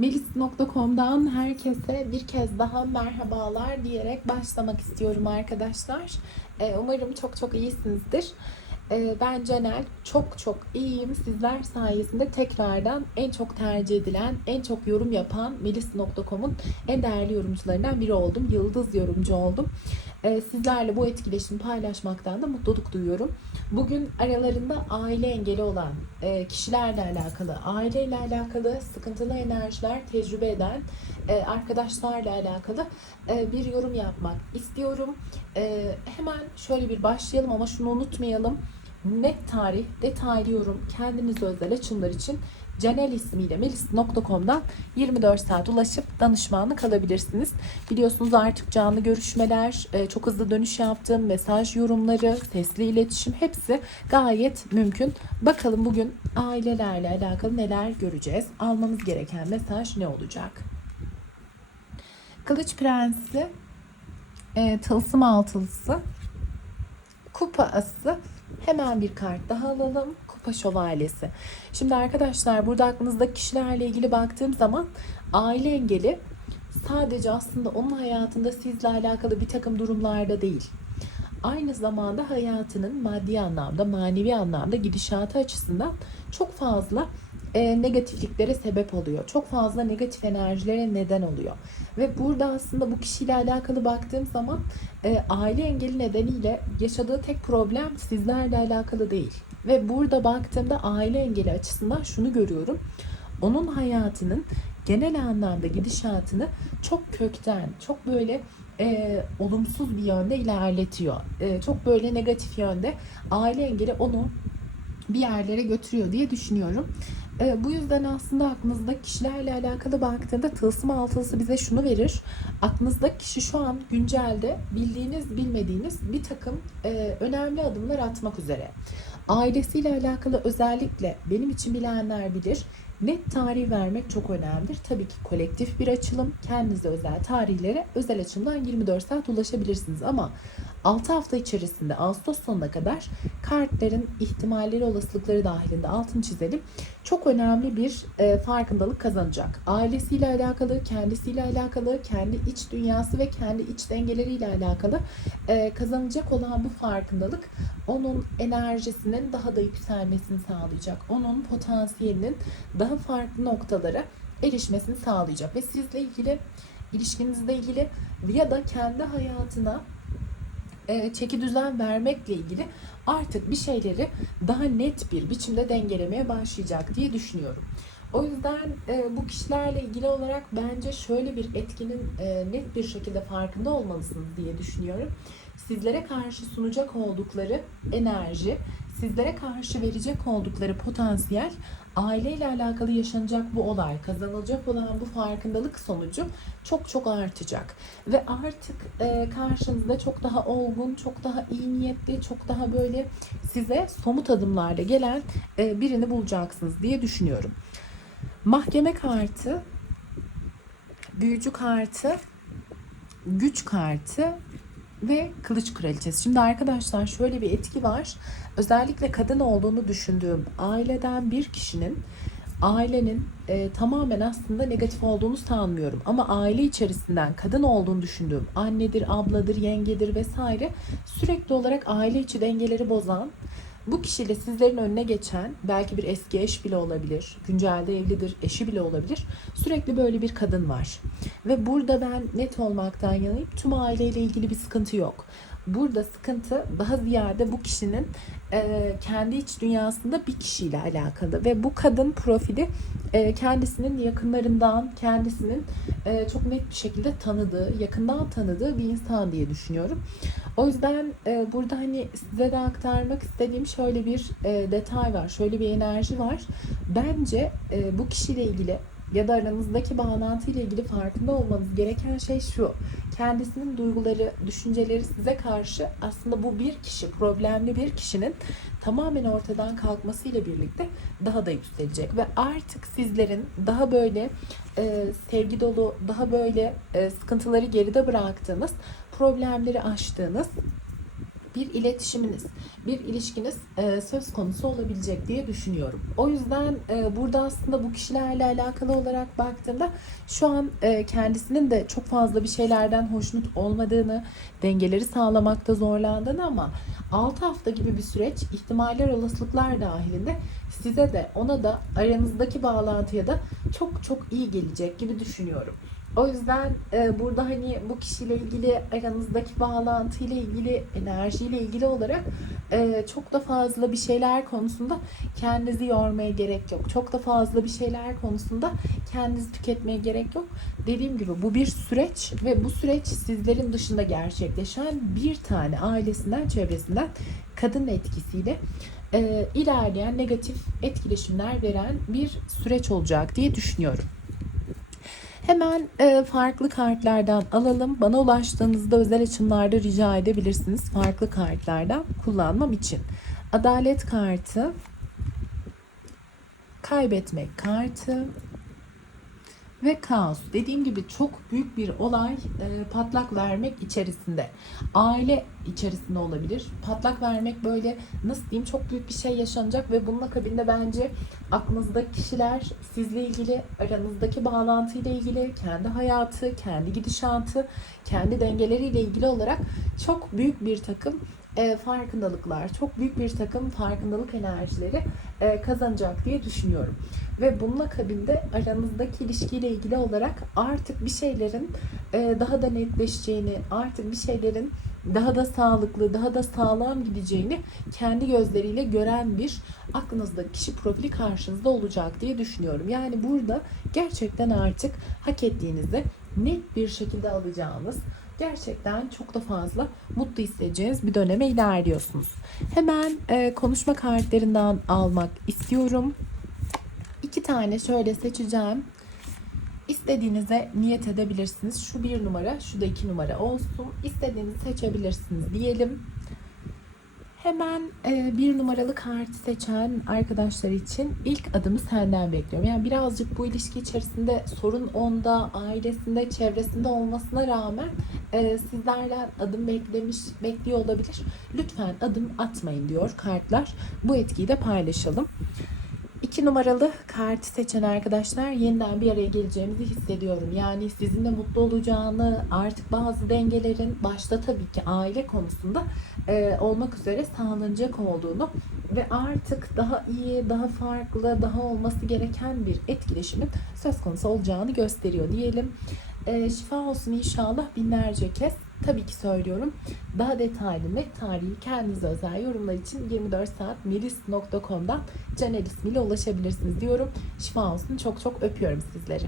Melis.com'dan herkese bir kez daha merhabalar diyerek başlamak istiyorum arkadaşlar. Ee, Umarım çok çok iyisinizdir. Ee, Ben Caner, çok çok iyiyim. Sizler sayesinde tekrardan en çok tercih edilen, en çok yorum yapan Melis.com'un en değerli yorumcularından biri oldum. Yıldız yorumcu oldum. Ee, Sizlerle bu etkileşimi paylaşmaktan da mutluluk duyuyorum. Bugün aralarında aile engeli olan e, kişilerle alakalı, aileyle alakalı sıkıntılı enerjiler tecrübe eden e, arkadaşlarla alakalı e, bir yorum yapmak istiyorum. Hemen şöyle bir başlayalım ama şunu unutmayalım. Net tarih, detaylı yorum, kendinize özel açımlar için Canel ismiyle melis.com'dan 24 saat ulaşıp danışmanlık alabilirsiniz. Biliyorsunuz artık canlı görüşmeler, e, çok hızlı dönüş yaptığım mesaj yorumları, sesli iletişim hepsi gayet mümkün. Bakalım bugün ailelerle alakalı neler göreceğiz? Almamız gereken mesaj ne olacak? Kılıç Prensi, e, Tılsım Altılısı, Kupa Ası, hemen bir kart daha alalım. Kupa Şövalyesi. Şimdi arkadaşlar burada aklınızdaki kişilerle ilgili baktığım zaman aile engeli sadece aslında onun hayatında sizle alakalı bir takım durumlarda değil. Aynı zamanda hayatının maddi anlamda, manevi anlamda gidişatı açısından çok fazla e, negatifliklere sebep oluyor. Çok fazla negatif enerjilere neden oluyor. Ve burada aslında bu kişiyle alakalı baktığım zaman e, aile engeli nedeniyle yaşadığı tek problem sizlerle alakalı değil. Ve burada baktığımda aile engeli açısından şunu görüyorum. Onun hayatının genel anlamda gidişatını çok kökten, çok böyle e, olumsuz bir yönde ilerletiyor. E, çok böyle negatif yönde aile engeli onu bir yerlere götürüyor diye düşünüyorum. E, bu yüzden aslında aklınızdaki kişilerle alakalı baktığında tılsım altılısı bize şunu verir. Aklınızdaki kişi şu an güncelde bildiğiniz bilmediğiniz bir takım e, önemli adımlar atmak üzere. Ailesiyle alakalı özellikle benim için bilenler bilir. Net tarih vermek çok önemlidir. Tabii ki kolektif bir açılım. Kendinize özel tarihlere özel açımdan 24 saat ulaşabilirsiniz. Ama 6 hafta içerisinde Ağustos sonuna kadar kartların ihtimalleri olasılıkları dahilinde altını çizelim. Çok önemli bir e, farkındalık kazanacak. Ailesiyle alakalı, kendisiyle alakalı, kendi iç dünyası ve kendi iç dengeleriyle alakalı e, kazanacak olan bu farkındalık onun enerjisinin daha da yükselmesini sağlayacak. Onun potansiyelinin daha farklı noktalara erişmesini sağlayacak ve sizle ilgili ilişkinizle ilgili ya da kendi hayatına e, çeki düzen vermekle ilgili artık bir şeyleri daha net bir biçimde dengelemeye başlayacak diye düşünüyorum. O yüzden e, bu kişilerle ilgili olarak bence şöyle bir etkinin e, net bir şekilde farkında olmalısınız diye düşünüyorum. Sizlere karşı sunacak oldukları enerji, sizlere karşı verecek oldukları potansiyel, aileyle alakalı yaşanacak bu olay, kazanılacak olan bu farkındalık sonucu çok çok artacak. Ve artık e, karşınızda çok daha olgun, çok daha iyi niyetli, çok daha böyle size somut adımlarla gelen e, birini bulacaksınız diye düşünüyorum. Mahkeme kartı, büyücü kartı, güç kartı ve kılıç kraliçesi. Şimdi arkadaşlar şöyle bir etki var. Özellikle kadın olduğunu düşündüğüm aileden bir kişinin ailenin e, tamamen aslında negatif olduğunu sanmıyorum. Ama aile içerisinden kadın olduğunu düşündüğüm annedir, abladır, yengedir vesaire sürekli olarak aile içi dengeleri bozan bu kişiyle sizlerin önüne geçen belki bir eski eş bile olabilir, güncelde evlidir, eşi bile olabilir. Sürekli böyle bir kadın var. Ve burada ben net olmaktan yanayım. Tüm aileyle ilgili bir sıkıntı yok. Burada sıkıntı daha ziyade bu kişinin e, kendi iç dünyasında bir kişiyle alakalı ve bu kadın profili e, kendisinin yakınlarından, kendisinin e, çok net bir şekilde tanıdığı, yakından tanıdığı bir insan diye düşünüyorum. O yüzden e, burada hani size de aktarmak istediğim şöyle bir e, detay var, şöyle bir enerji var. Bence e, bu kişiyle ilgili ya da aranızdaki bağlantıyla ilgili farkında olmanız gereken şey şu. Kendisinin duyguları, düşünceleri size karşı aslında bu bir kişi, problemli bir kişinin tamamen ortadan kalkmasıyla birlikte daha da yükselecek ve artık sizlerin daha böyle e, sevgi dolu, daha böyle e, sıkıntıları geride bıraktığınız, problemleri aştığınız bir iletişiminiz, bir ilişkiniz e, söz konusu olabilecek diye düşünüyorum. O yüzden e, burada aslında bu kişilerle alakalı olarak baktığımda şu an e, kendisinin de çok fazla bir şeylerden hoşnut olmadığını, dengeleri sağlamakta zorlandığını ama 6 hafta gibi bir süreç ihtimaller olasılıklar dahilinde size de ona da aranızdaki bağlantıya da çok çok iyi gelecek gibi düşünüyorum. O yüzden e, burada hani bu kişiyle ilgili aranızdaki bağlantıyla ilgili enerjiyle ilgili olarak e, çok da fazla bir şeyler konusunda kendinizi yormaya gerek yok. Çok da fazla bir şeyler konusunda kendinizi tüketmeye gerek yok. Dediğim gibi bu bir süreç ve bu süreç sizlerin dışında gerçekleşen bir tane ailesinden çevresinden kadın etkisiyle e, ilerleyen negatif etkileşimler veren bir süreç olacak diye düşünüyorum. Hemen e, farklı kartlardan alalım. Bana ulaştığınızda özel açımlarda rica edebilirsiniz farklı kartlardan kullanmam için. Adalet kartı, kaybetmek kartı ve kaos. Dediğim gibi çok büyük bir olay e, patlak vermek içerisinde. Aile içerisinde olabilir. Patlak vermek böyle nasıl diyeyim çok büyük bir şey yaşanacak ve bunun akabinde bence aklınızdaki kişiler sizle ilgili, aranızdaki bağlantıyla ilgili, kendi hayatı, kendi gidişatı, kendi dengeleriyle ilgili olarak çok büyük bir takım e, farkındalıklar, çok büyük bir takım farkındalık enerjileri e, kazanacak diye düşünüyorum. Ve bunun akabinde aranızdaki ilişkiyle ilgili olarak artık bir şeylerin e, daha da netleşeceğini, artık bir şeylerin daha da sağlıklı, daha da sağlam gideceğini kendi gözleriyle gören bir aklınızdaki kişi profili karşınızda olacak diye düşünüyorum. Yani burada gerçekten artık hak ettiğinizi net bir şekilde alacağınız, gerçekten çok da fazla mutlu hissedeceğiniz bir döneme ilerliyorsunuz. Hemen e, konuşma kartlarından almak istiyorum. İki tane şöyle seçeceğim. İstediğinize niyet edebilirsiniz. Şu bir numara, şu da iki numara olsun. İstediğinizi seçebilirsiniz diyelim. Hemen e, bir numaralı kartı seçen arkadaşlar için ilk adımı senden bekliyorum. Yani birazcık bu ilişki içerisinde sorun onda, ailesinde, çevresinde olmasına rağmen e, sizlerden adım beklemiş, bekliyor olabilir. Lütfen adım atmayın diyor kartlar. Bu etkiyi de paylaşalım. İki numaralı kartı seçen arkadaşlar yeniden bir araya geleceğimizi hissediyorum. Yani sizinle mutlu olacağını, artık bazı dengelerin başta tabii ki aile konusunda e, olmak üzere sağlanacak olduğunu ve artık daha iyi, daha farklı, daha olması gereken bir etkileşimin söz konusu olacağını gösteriyor diyelim. E, şifa olsun inşallah binlerce kez. Tabii ki söylüyorum. Daha detaylı ve tarihi kendinize özel yorumlar için 24 saat milis.com'dan Canelis ile ulaşabilirsiniz diyorum. Şifa olsun. Çok çok öpüyorum sizleri.